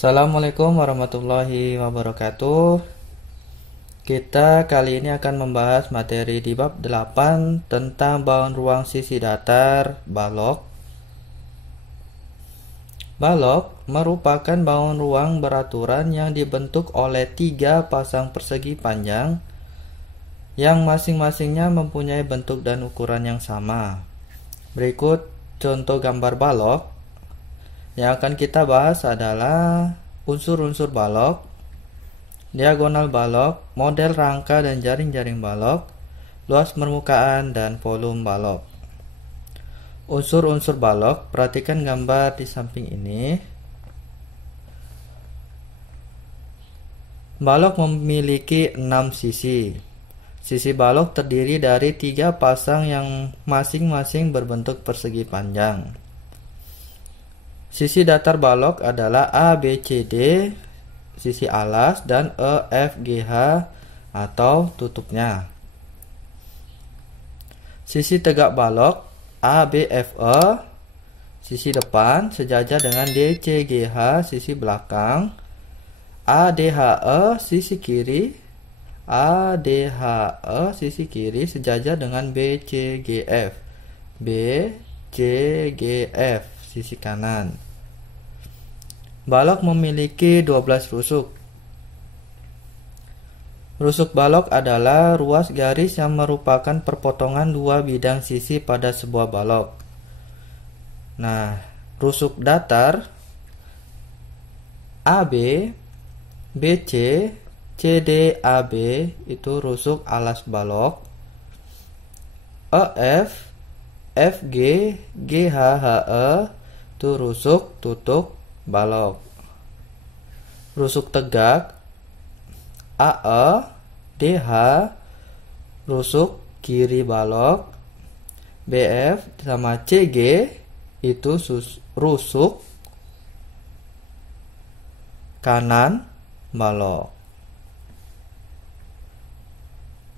Assalamualaikum warahmatullahi wabarakatuh. Kita kali ini akan membahas materi di bab 8 tentang baun ruang sisi datar balok. Balok merupakan baun ruang beraturan yang dibentuk oleh 3 pasang persegi panjang yang masing-masingnya mempunyai bentuk dan ukuran yang sama. Berikut contoh gambar balok. Yang akan kita bahas adalah unsur-unsur balok, diagonal balok, model rangka dan jaring-jaring balok, luas permukaan, dan volume balok. Unsur-unsur balok, perhatikan gambar di samping ini. Balok memiliki 6 sisi. Sisi balok terdiri dari 3 pasang yang masing-masing berbentuk persegi panjang. Sisi datar balok adalah A, B, C, D, sisi alas, dan E, F, G, H atau tutupnya. Sisi tegak balok A, B, F, E, sisi depan sejajar dengan D, C, G, H, sisi belakang. A, D, H, E, sisi kiri. A, D, H, E, sisi kiri sejajar dengan B, C, G, F. B, C, G, F, sisi kanan. Balok memiliki 12 rusuk. Rusuk balok adalah ruas garis yang merupakan perpotongan 2 bidang sisi pada sebuah balok. Nah, rusuk datar AB, BC, CD, AB itu rusuk alas balok. EF, FG, GH, HE itu rusuk tutup balok. Rusuk tegak AE, DH rusuk kiri balok. BF sama CG itu rusuk kanan balok.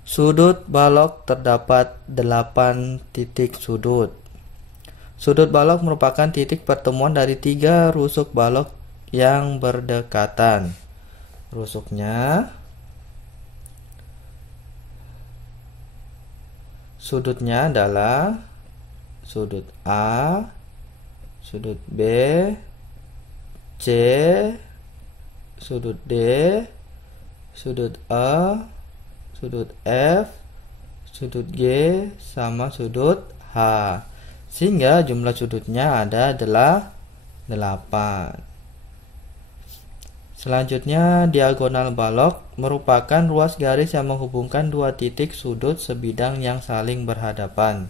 Sudut balok terdapat 8 titik sudut. Sudut balok merupakan titik pertemuan dari 3 rusuk balok yang berdekatan. Sudutnya adalah sudut A, sudut B, C, sudut D, sudut E, sudut F, sudut G, sama sudut H. Sehingga jumlah sudutnya ada adalah 8. Selanjutnya, diagonal balok merupakan ruas garis yang menghubungkan 2 titik sudut sebidang yang saling berhadapan.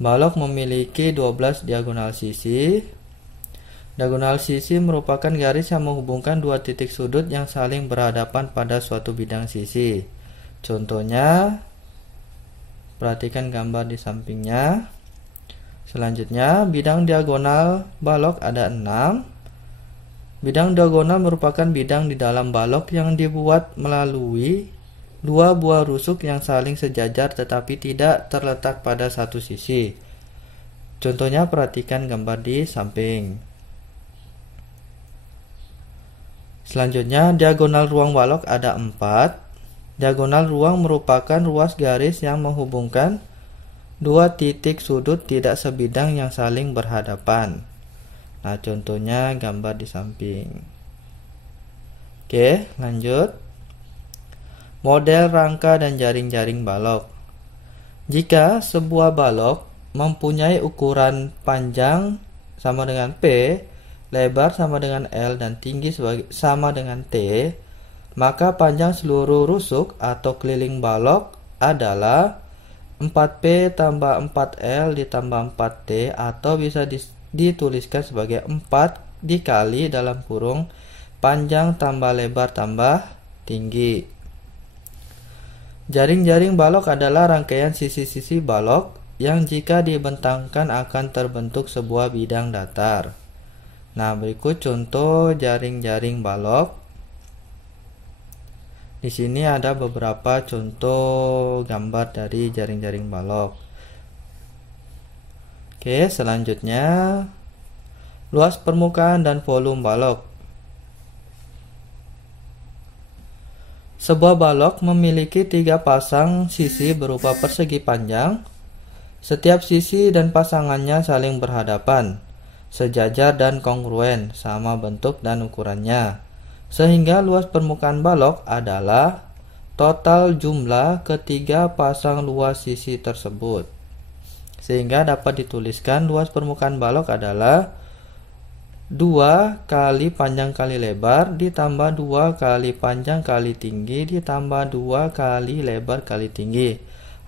Balok memiliki 12 diagonal sisi. Diagonal sisi merupakan garis yang menghubungkan 2 titik sudut yang saling berhadapan pada suatu bidang sisi. Contohnya, perhatikan gambar di sampingnya. Selanjutnya, bidang diagonal balok ada 6. Bidang diagonal merupakan bidang di dalam balok yang dibuat melalui 2 buah rusuk yang saling sejajar tetapi tidak terletak pada satu sisi. Contohnya, perhatikan gambar di samping. Selanjutnya, diagonal ruang balok ada 4. Diagonal ruang merupakan ruas garis yang menghubungkan 2 titik sudut tidak sebidang yang saling berhadapan. Nah, contohnya gambar di samping. Oke, lanjut. Model rangka dan jaring-jaring balok. Jika sebuah balok mempunyai ukuran panjang sama dengan P, lebar sama dengan L, dan tinggi sama dengan T, maka panjang seluruh rusuk atau keliling balok adalah 4P tambah 4L ditambah 4T, atau bisa dituliskan sebagai 4 dikali dalam kurung panjang tambah lebar tambah tinggi. Jaring-jaring balok adalah rangkaian sisi-sisi balok yang jika dibentangkan akan terbentuk sebuah bidang datar. Nah, berikut contoh jaring-jaring balok. Di sini ada beberapa contoh gambar dari jaring-jaring balok. Oke, selanjutnya luas permukaan dan volume balok. Sebuah balok memiliki 3 pasang sisi berupa persegi panjang. Setiap sisi dan pasangannya saling berhadapan, sejajar dan kongruen, sama bentuk dan ukurannya. Sehingga luas permukaan balok adalah total jumlah ketiga pasang luas sisi tersebut. Sehingga dapat dituliskan luas permukaan balok adalah 2 kali panjang kali lebar ditambah 2 kali panjang kali tinggi ditambah 2 kali lebar kali tinggi.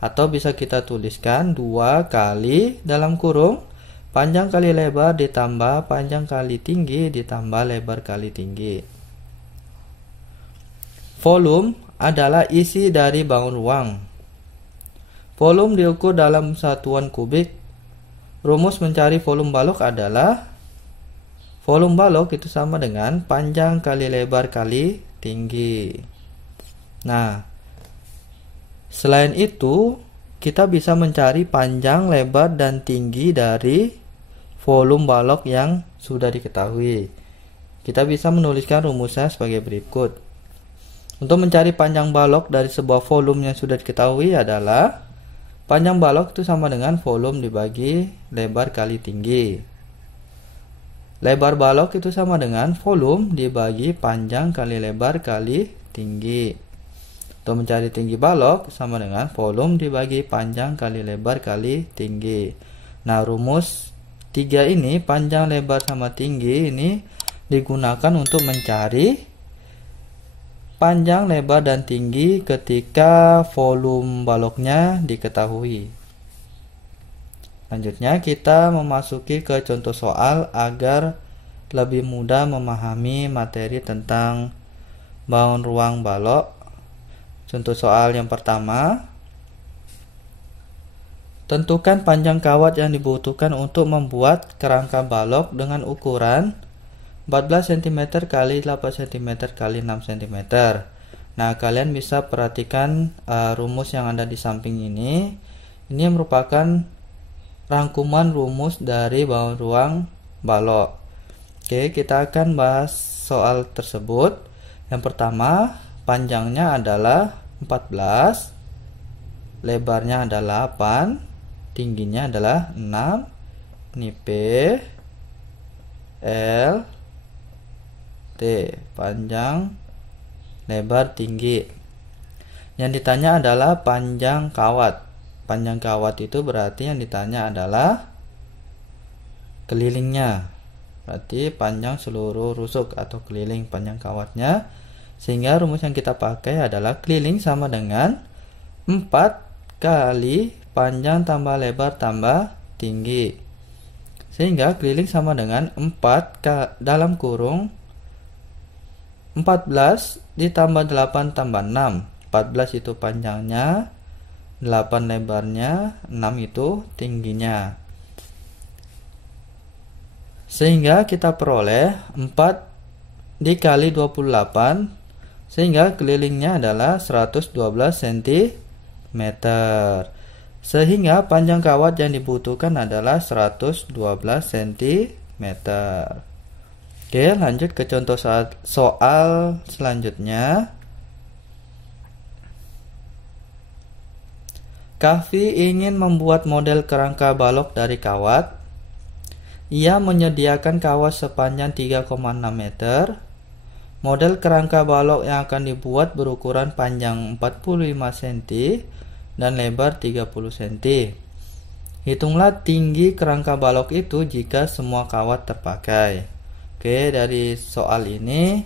Atau bisa kita tuliskan 2 kali dalam kurung panjang kali lebar ditambah panjang kali tinggi ditambah lebar kali tinggi. Volume adalah isi dari bangun ruang. Volume diukur dalam satuan kubik. Rumus mencari volume balok adalah volume balok itu sama dengan panjang kali lebar kali tinggi. Nah, selain itu, kita bisa mencari panjang, lebar, dan tinggi dari volume balok yang sudah diketahui. Kita bisa menuliskan rumusnya sebagai berikut. Untuk mencari panjang balok dari sebuah volume yang sudah diketahui adalah panjang balok itu sama dengan volume dibagi lebar kali tinggi. Lebar balok itu sama dengan volume dibagi panjang kali lebar kali tinggi. Untuk mencari tinggi balok sama dengan volume dibagi panjang kali lebar kali tinggi. Nah, rumus 3 ini, panjang, lebar, sama tinggi, ini digunakan untuk mencari panjang, lebar, dan tinggi ketika volume baloknya diketahui. Selanjutnya kita memasuki ke contoh soal agar lebih mudah memahami materi tentang bangun ruang balok. Contoh soal yang pertama, tentukan panjang kawat yang dibutuhkan untuk membuat kerangka balok dengan ukuran 14 cm x 8 cm x 6 cm. Nah, kalian bisa perhatikan rumus yang ada di samping ini. Ini merupakan rangkuman rumus dari bangun ruang balok. Oke, kita akan bahas soal tersebut. Yang pertama, panjangnya adalah 14, lebarnya adalah 8, tingginya adalah 6. Ini P, L, T, panjang, lebar, tinggi. Yang ditanya adalah panjang kawat. Panjang kawat itu berarti yang ditanya adalah kelilingnya. Berarti panjang seluruh rusuk atau keliling panjang kawatnya. Sehingga rumus yang kita pakai adalah keliling sama dengan 4 kali panjang tambah lebar tambah tinggi. Sehingga keliling sama dengan 4 dalam kurung 14 ditambah 8 tambah 6. 14 itu panjangnya, 8 lebarnya, 6 itu tingginya. Sehingga kita peroleh 4 dikali 28, sehingga kelilingnya adalah 112 cm. Sehingga panjang kawat yang dibutuhkan adalah 112 cm. Oke, lanjut ke contoh soal selanjutnya. Kahfi ingin membuat model kerangka balok dari kawat. Ia menyediakan kawat sepanjang 3,6 meter. Model kerangka balok yang akan dibuat berukuran panjang 45 cm dan lebar 30 cm. Hitunglah tinggi kerangka balok itu jika semua kawat terpakai. Oke, dari soal ini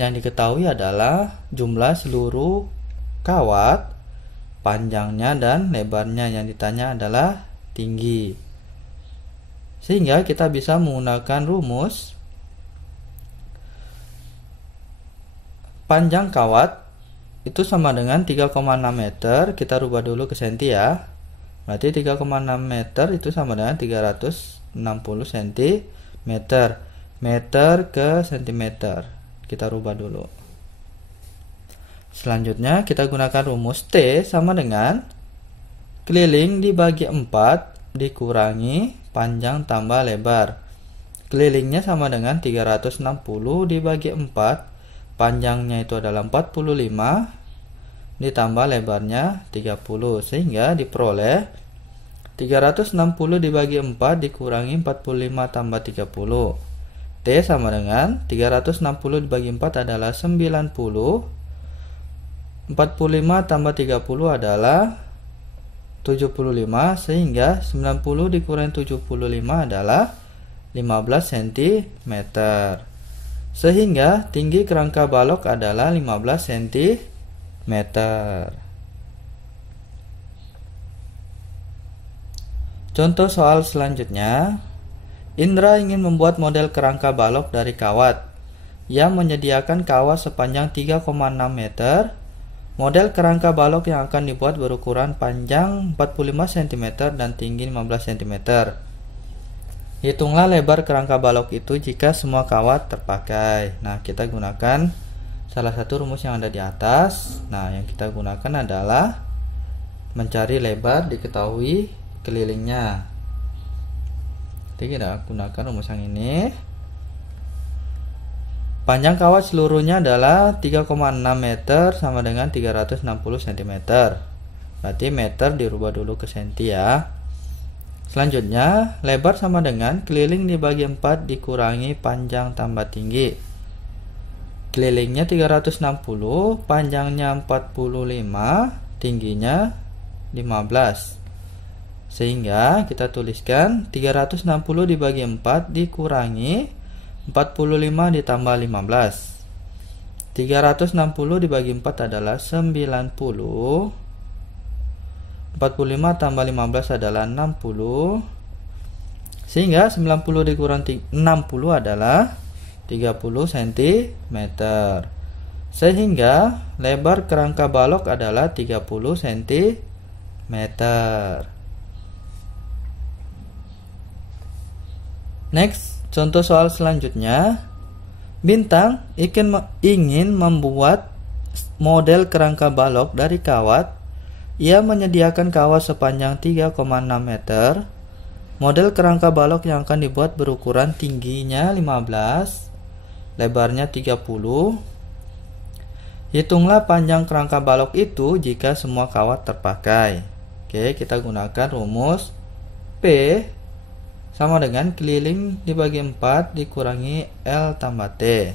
yang diketahui adalah jumlah seluruh kawat, panjangnya dan lebarnya. Yang ditanya adalah tinggi. Sehingga kita bisa menggunakan rumus panjang kawat itu sama dengan 3,6 meter. Kita rubah dulu ke senti ya. Berarti 3,6 meter itu sama dengan 360 cm. Meter ke sentimeter. Kita rubah dulu. Selanjutnya kita gunakan rumus T sama dengan keliling dibagi 4 dikurangi panjang tambah lebar. Kelilingnya sama dengan 360 dibagi 4. Panjangnya itu adalah 45, ditambah lebarnya 30, sehingga diperoleh 360 dibagi 4 dikurangi 45 tambah 30. T sama dengan 360 dibagi 4 adalah 90. 45 tambah 30 adalah 75, sehingga 90 dikurangi 75 adalah 15 cm. Sehingga tinggi kerangka balok adalah 15 cm. Contoh soal selanjutnya. Indra ingin membuat model kerangka balok dari kawat yang menyediakan kawat sepanjang 3,6 meter. Model kerangka balok yang akan dibuat berukuran panjang 45 cm dan tinggi 15 cm. Hitunglah lebar kerangka balok itu jika semua kawat terpakai. Nah, kita gunakan salah satu rumus yang ada di atas. Nah, yang kita gunakan adalah mencari lebar diketahui kelilingnya. Jadi kita gunakan rumus yang ini. Panjang kawat seluruhnya adalah 3,6 meter sama dengan 360 cm. Berarti meter dirubah dulu ke senti ya. Selanjutnya, lebar sama dengan keliling dibagi 4 dikurangi panjang tambah tinggi. Kelilingnya 360, panjangnya 45, tingginya 15. Sehingga kita tuliskan 360 dibagi 4 dikurangi 45 ditambah 15. 360 dibagi 4 adalah 90. 45 tambah 15 adalah 60. Sehingga 90 dikurangi 60 adalah 30 cm. Sehingga lebar kerangka balok adalah 30 cm. Next, contoh soal selanjutnya. Bintang ingin membuat model kerangka balok dari kawat. Ia menyediakan kawat sepanjang 3,6 meter. Model kerangka balok yang akan dibuat berukuran tingginya 15, lebarnya 30. Hitunglah panjang kerangka balok itu jika semua kawat terpakai. Oke, kita gunakan rumus P sama dengan keliling dibagi 4 dikurangi L tambah T.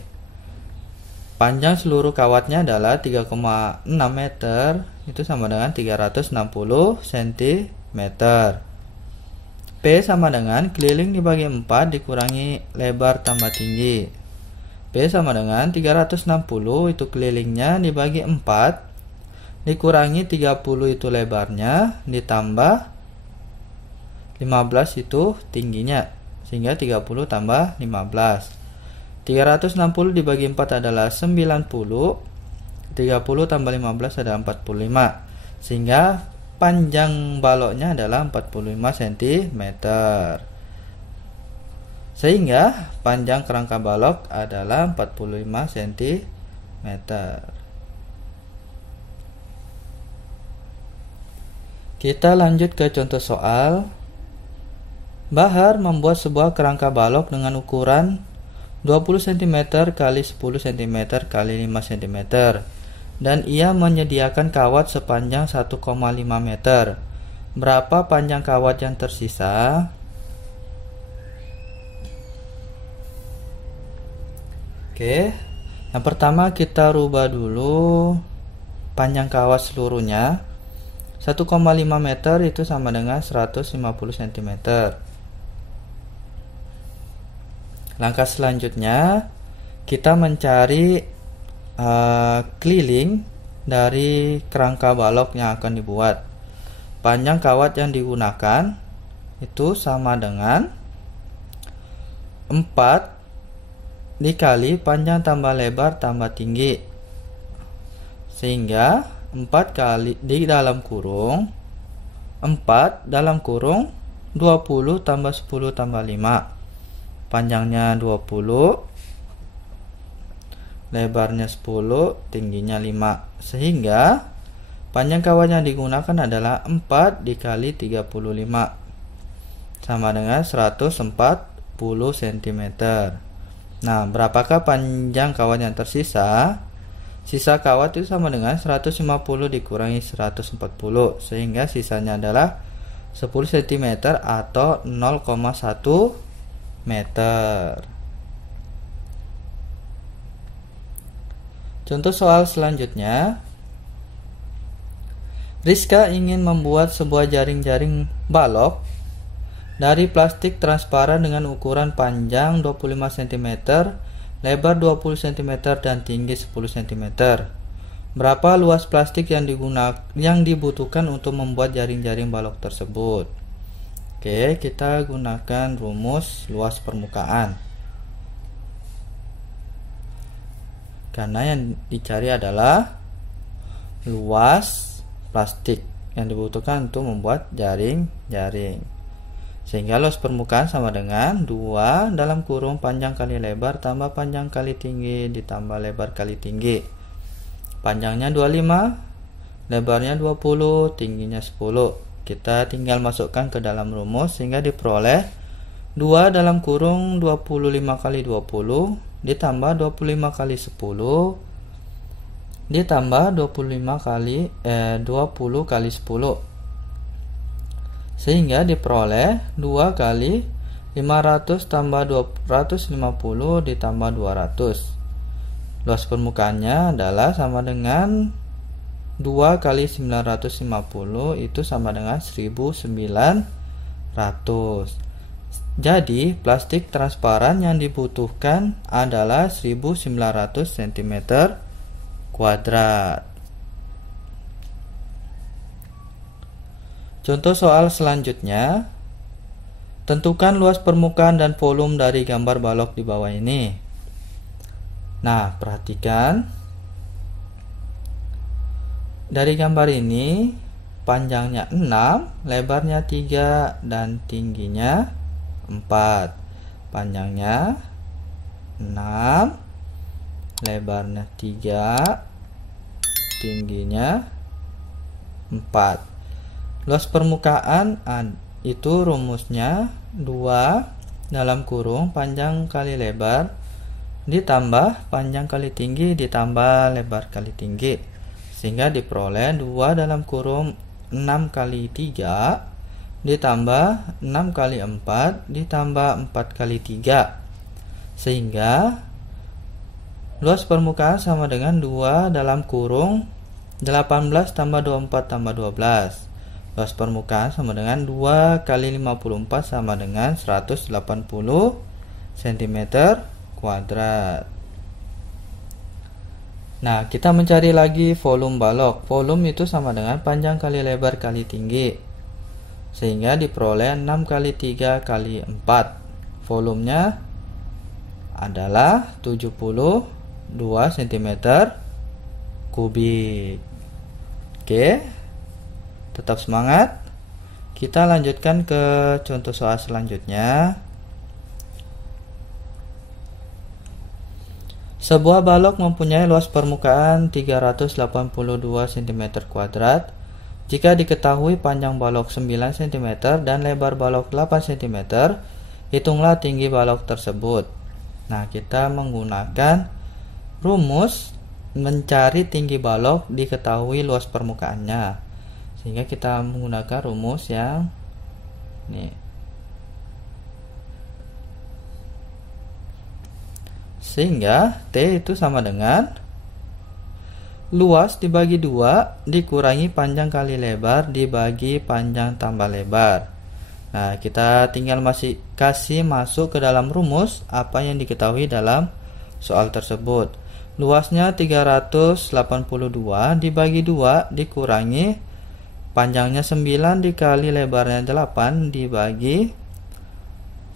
Panjang seluruh kawatnya adalah 3,6 meter, itu sama dengan 360 cm. P sama dengan keliling dibagi 4 dikurangi lebar tambah tinggi. P sama dengan 360, itu kelilingnya dibagi 4 dikurangi 30, itu lebarnya, ditambah 15, itu tingginya, sehingga 30 tambah 15. 360 dibagi 4 adalah 90. 30 tambah 15 adalah 45. Sehingga panjang baloknya adalah 45 cm. Sehingga panjang kerangka balok adalah 45 cm. Kita lanjut ke contoh soal. Bahar membuat sebuah kerangka balok dengan ukuran 20 cm kali 10 cm kali 5 cm dan ia menyediakan kawat sepanjang 1,5 meter. Berapa panjang kawat yang tersisa? Oke, yang pertama kita rubah dulu panjang kawat seluruhnya. 1,5 meter itu sama dengan 150 cm. Langkah selanjutnya kita mencari keliling dari kerangka balok yang akan dibuat. Panjang kawat yang digunakan itu sama dengan 4 dikali panjang tambah lebar tambah tinggi, sehingga 4 kali di dalam kurung 4 dalam kurung 20 tambah 10 tambah 5. Panjangnya 20, lebarnya 10, tingginya 5. Sehingga panjang kawat yang digunakan adalah 4 dikali 35 sama dengan 140 cm. Nah, berapakah panjang kawat yang tersisa? Sisa kawat itu sama dengan 150 dikurangi 140, sehingga sisanya adalah 10 cm atau 0,1 meter. Contoh soal selanjutnya. Rizka ingin membuat sebuah jaring-jaring balok dari plastik transparan dengan ukuran panjang 25 cm, lebar 20 cm, dan tinggi 10 cm. Berapa luas plastik yang dibutuhkan untuk membuat jaring-jaring balok tersebut? Oke, kita gunakan rumus luas permukaan. Karena yang dicari adalah luas plastik yang dibutuhkan untuk membuat jaring-jaring. Sehingga luas permukaan sama dengan 2 dalam kurung panjang kali lebar tambah panjang kali tinggi ditambah lebar kali tinggi. Panjangnya 25, lebarnya 20, tingginya 10. Kita tinggal masukkan ke dalam rumus sehingga diperoleh 2 dalam kurung 25 kali 20 ditambah 25 kali 10 ditambah 20 kali 10, sehingga diperoleh 2 kali 500 tambah 250 ditambah 200. Luas permukaannya adalah sama dengan 2 kali 950, itu sama dengan 1900. Jadi plastik transparan yang dibutuhkan adalah 1900 cm kuadrat. Contoh soal selanjutnya. Tentukan luas permukaan dan volume dari gambar balok di bawah ini. Nah, perhatikan. Dari gambar ini, panjangnya 6, lebarnya 3, dan tingginya 4. Panjangnya 6, lebarnya 3, tingginya 4. Luas permukaan itu rumusnya 2 dalam kurung panjang kali lebar ditambah panjang kali tinggi ditambah lebar kali tinggi, sehingga diperoleh 2 dalam kurung 6 kali 3 ditambah 6 kali 4 ditambah 4 kali 3, sehingga luas permukaan sama dengan 2 dalam kurung 18 tambah 24 tambah 12. Luas permukaan sama dengan 2 kali 54 sama dengan 180 cm kuadrat. Nah, kita mencari lagi volume balok. Volume itu sama dengan panjang kali lebar kali tinggi, sehingga diperoleh 6 kali 3 kali 4. Volumenya adalah 72 cm kubik. Oke, tetap semangat. Kita lanjutkan ke contoh soal selanjutnya. Sebuah balok mempunyai luas permukaan 382 cm kuadrat. Jika diketahui panjang balok 9 cm dan lebar balok 8 cm, hitunglah tinggi balok tersebut. Nah, kita menggunakan rumus mencari tinggi balok diketahui luas permukaannya. Sehingga kita menggunakan rumus yang ini. Sehingga T itu sama dengan luas dibagi 2 dikurangi panjang kali lebar dibagi panjang tambah lebar. Nah, kita tinggal kasih masuk ke dalam rumus apa yang diketahui dalam soal tersebut. Luasnya 382 dibagi 2 dikurangi panjangnya 9 dikali lebarnya 8 dibagi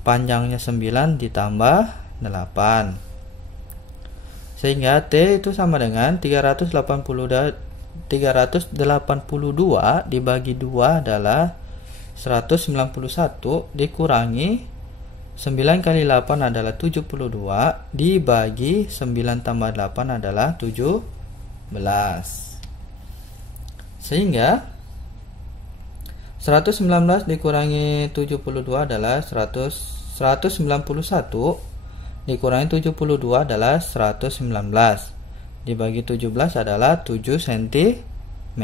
panjangnya 9 ditambah 8. Sehingga T itu sama dengan 382 dibagi 2 adalah 191 dikurangi 9 kali 8 adalah 72 dibagi 9 tambah 8 adalah 17. Sehingga 119 dikurangi 72 adalah 191 dikurangi 72 adalah 119. dibagi 17 adalah 7 cm.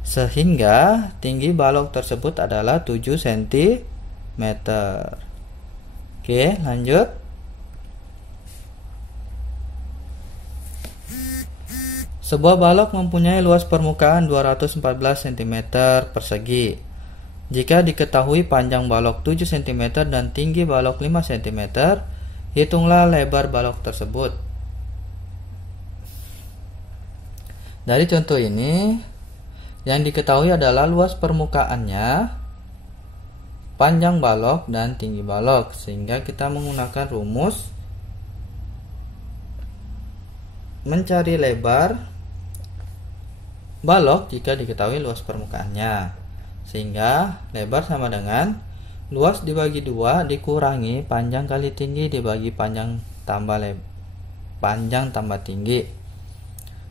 Sehingga tinggi balok tersebut adalah 7 cm. Oke, lanjut. Sebuah balok mempunyai luas permukaan 214 cm persegi. Jika diketahui panjang balok 7 cm dan tinggi balok 5 cm, hitunglah lebar balok tersebut. Dari contoh ini, yang diketahui adalah luas permukaannya, panjang balok, dan tinggi balok. Sehingga kita menggunakan rumus mencari lebar balok jika diketahui luas permukaannya. Sehingga lebar sama dengan luas dibagi 2 dikurangi panjang kali tinggi dibagi panjang tambah tinggi.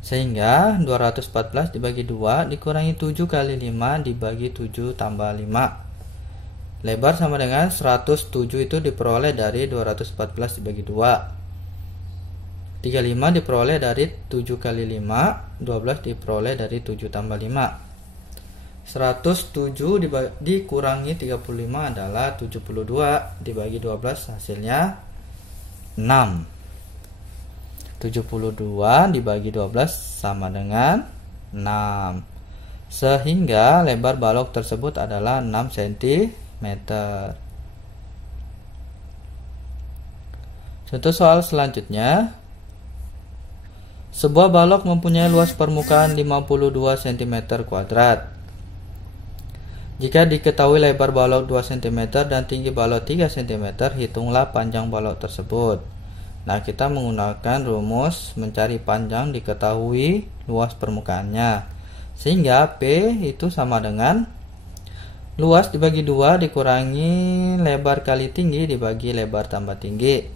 Sehingga 214 dibagi 2 dikurangi 7 kali 5 dibagi 7 tambah 5. Lebar sama dengan 107 itu diperoleh dari 214 dibagi 2. 35 diperoleh dari 7 kali 5, 12 diperoleh dari 7 tambah 5. 107 dikurangi 35 adalah 72 dibagi 12 hasilnya 6. 72 dibagi 12 sama dengan 6. Sehingga lebar balok tersebut adalah 6 cm. Contoh soal selanjutnya. Sebuah balok mempunyai luas permukaan 52 cm kuadrat. Jika diketahui lebar balok 2 cm dan tinggi balok 3 cm, hitunglah panjang balok tersebut. Nah, kita menggunakan rumus mencari panjang diketahui luas permukaannya. Sehingga P itu sama dengan luas dibagi 2 dikurangi lebar kali tinggi dibagi lebar tambah tinggi.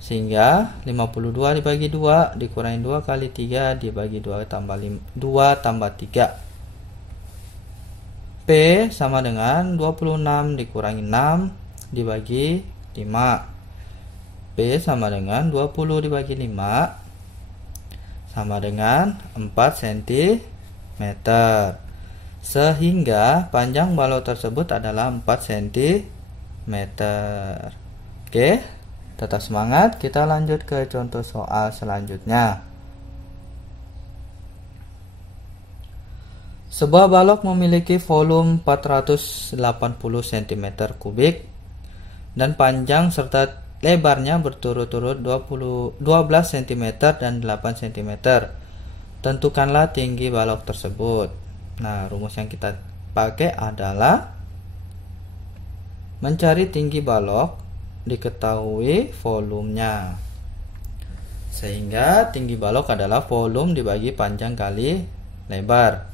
Sehingga 52 dibagi 2 dikurangi 2 kali 3 dibagi 2 tambah 3. P sama dengan 26 dikurangi 6 dibagi 5. P sama dengan 20 dibagi 5 sama dengan 4 cm. Sehingga panjang balok tersebut adalah 4 cm. Oke, tetap semangat. Kita lanjut ke contoh soal selanjutnya. Sebuah balok memiliki volume 480 cm kubik dan panjang serta lebarnya berturut-turut 12 cm dan 8 cm. Tentukanlah tinggi balok tersebut. Nah, rumus yang kita pakai adalah mencari tinggi balok diketahui volumenya. Sehingga tinggi balok adalah volume dibagi panjang kali lebar.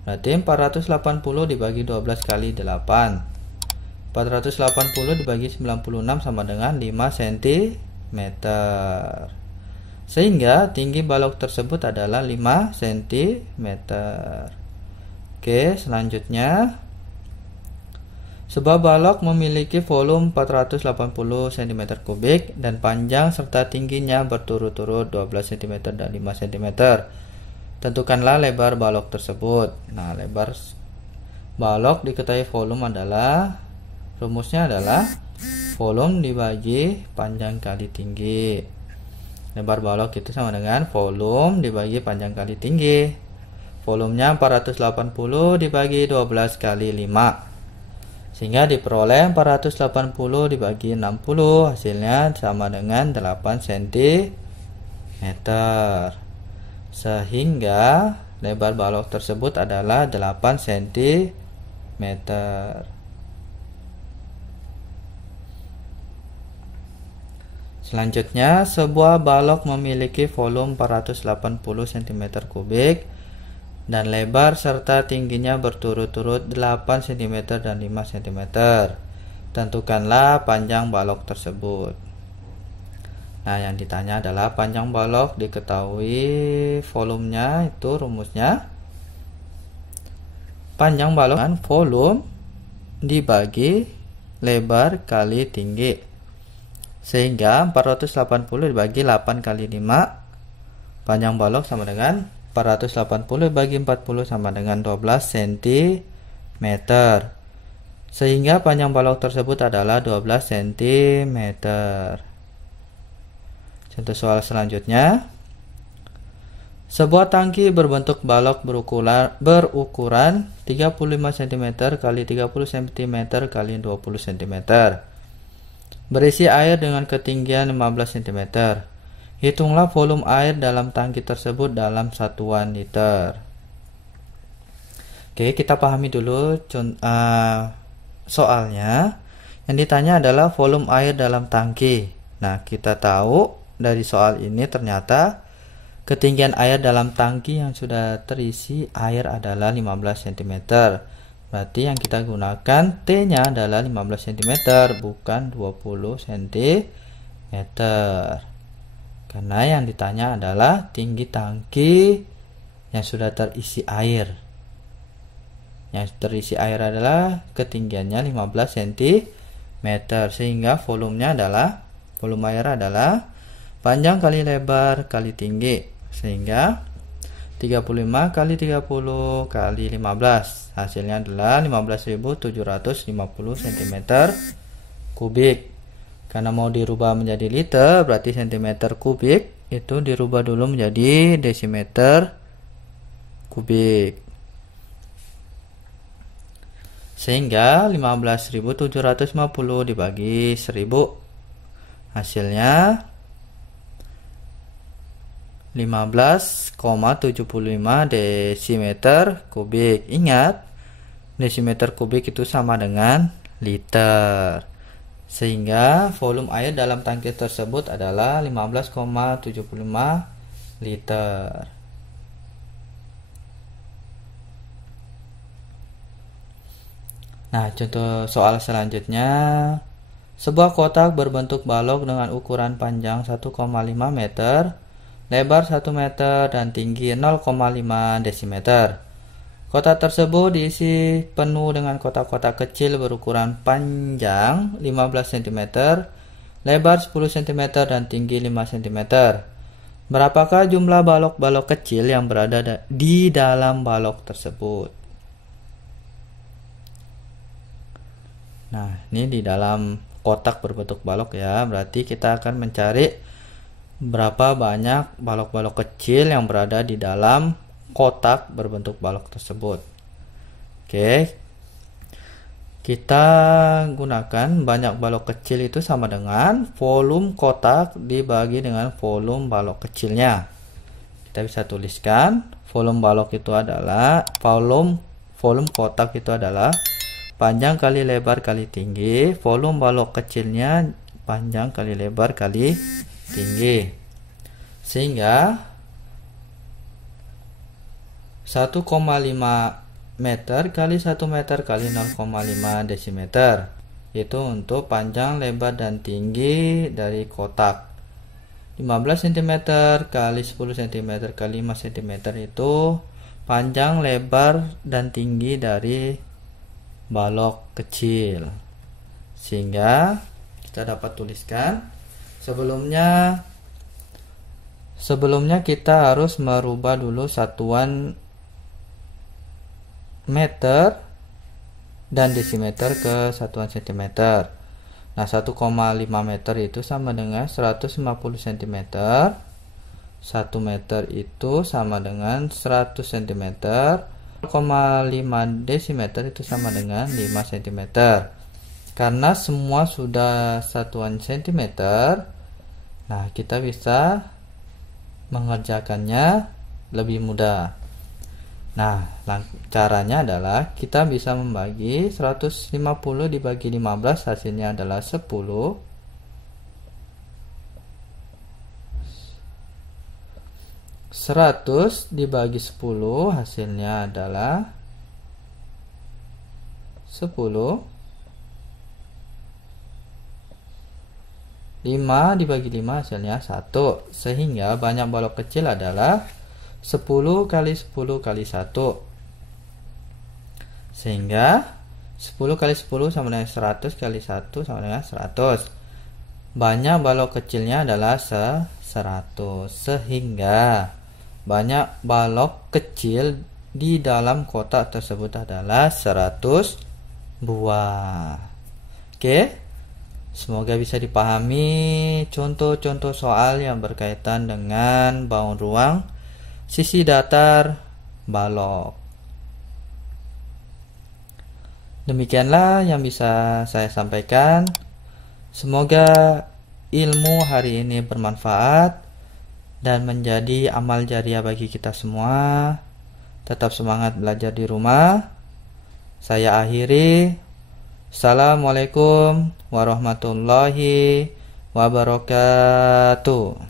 Berarti 480 dibagi 12 kali 8. 480 dibagi 96 sama dengan 5 cm. Sehingga tinggi balok tersebut adalah 5 cm. Oke, selanjutnya. Sebuah balok memiliki volume 480 cm kubik dan panjang serta tingginya berturut-turut 12 cm dan 5 cm. Tentukanlah lebar balok tersebut. Nah, lebar balok diketahui volume adalah, rumusnya adalah volume dibagi panjang kali tinggi. Lebar balok itu sama dengan volume dibagi panjang kali tinggi. Volumenya 480 dibagi 12 kali 5. Sehingga diperoleh 480 dibagi 60, hasilnya sama dengan 8 cm. Sehingga lebar balok tersebut adalah 8 cm. Selanjutnya, sebuah balok memiliki volume 480 cm kubik dan lebar serta tingginya berturut-turut 8 cm dan 5 cm. Tentukanlah panjang balok tersebut. Nah, yang ditanya adalah panjang balok diketahui volumenya, itu rumusnya panjang balok dengan volume dibagi lebar kali tinggi. Sehingga 480 dibagi 8 kali 5 Panjang balok sama dengan 480 bagi 40 sama dengan 12 cm. Sehingga panjang balok tersebut adalah 12 cm. Contoh soal selanjutnya. Sebuah tangki berbentuk balok berukuran 35 cm kali 30 cm kali 20 cm. Berisi air dengan ketinggian 15 cm. Hitunglah volume air dalam tangki tersebut dalam satuan liter. Oke, kita pahami dulu soalnya. Yang ditanya adalah volume air dalam tangki. Nah, kita tahu dari soal ini ternyata ketinggian air dalam tangki yang sudah terisi air adalah 15 cm. Berarti yang kita gunakan T-nya adalah 15 cm, bukan 20 cm. Karena yang ditanya adalah tinggi tangki yang sudah terisi air. Yang terisi air adalah ketinggiannya 15 cm. Sehingga volume air adalah panjang kali lebar kali tinggi. Sehingga 35 kali 30 kali 15 hasilnya adalah 15.750 cm kubik. Karena mau dirubah menjadi liter, berarti cm kubik itu dirubah dulu menjadi desimeter kubik. Sehingga 15.750 dibagi 1000 hasilnya 15,75 desimeter kubik. Ingat, desimeter kubik itu sama dengan liter. Sehingga volume air dalam tangki tersebut adalah 15,75 liter. Nah, contoh soal selanjutnya. Sebuah kotak berbentuk balok dengan ukuran panjang 1,5 meter, lebar 1 meter, dan tinggi 0,5 desimeter. Kotak tersebut diisi penuh dengan kotak-kotak kecil berukuran panjang 15 cm, lebar 10 cm, dan tinggi 5 cm. Berapakah jumlah balok-balok kecil yang berada di dalam balok tersebut? Nah, ini di dalam kotak berbentuk balok ya. Berarti kita akan mencari berapa banyak balok-balok kecil yang berada di dalam kotak berbentuk balok tersebut. Oke, kita gunakan banyak balok kecil itu sama dengan volume kotak dibagi dengan volume balok kecilnya. Kita bisa tuliskan volume balok itu adalah volume kotak itu adalah panjang kali lebar kali tinggi. Volume balok kecilnya panjang kali lebar kali tinggi. Sehingga 1,5 meter kali 1 meter kali 0,5 desimeter itu untuk panjang, lebar, dan tinggi dari kotak. 15 cm kali 10 cm kali 5 cm itu panjang, lebar, dan tinggi dari balok kecil. Sehingga kita dapat tuliskan sebelumnya kita harus merubah dulu satuan meter dan desimeter ke satuan cm. Nah, 1,5 meter itu sama dengan 150 cm. 1 meter itu sama dengan 100 cm. 0,5 desimeter itu sama dengan 5 cm. Karena semua sudah satuan cm, nah kita bisa mengerjakannya lebih mudah. Nah, caranya adalah kita bisa membagi 150 dibagi 15 hasilnya adalah 10. 100 dibagi 10 hasilnya adalah 10. 5 dibagi 5 hasilnya 1. Sehingga banyak balok kecil adalah 10 kali 10 kali 1. Sehingga 10 kali 10 sama dengan 100 kali 1 sama dengan 100. Banyak balok kecilnya adalah 100. Sehingga banyak balok kecil di dalam kotak tersebut adalah 100 buah. Oke, semoga bisa dipahami contoh-contoh soal yang berkaitan dengan bangun ruang, sisi datar, balok. Demikianlah yang bisa saya sampaikan. Semoga ilmu hari ini bermanfaat dan menjadi amal jariah bagi kita semua. Tetap semangat belajar di rumah. Saya akhiri. Assalamualaikum warahmatullahi wabarakatuh.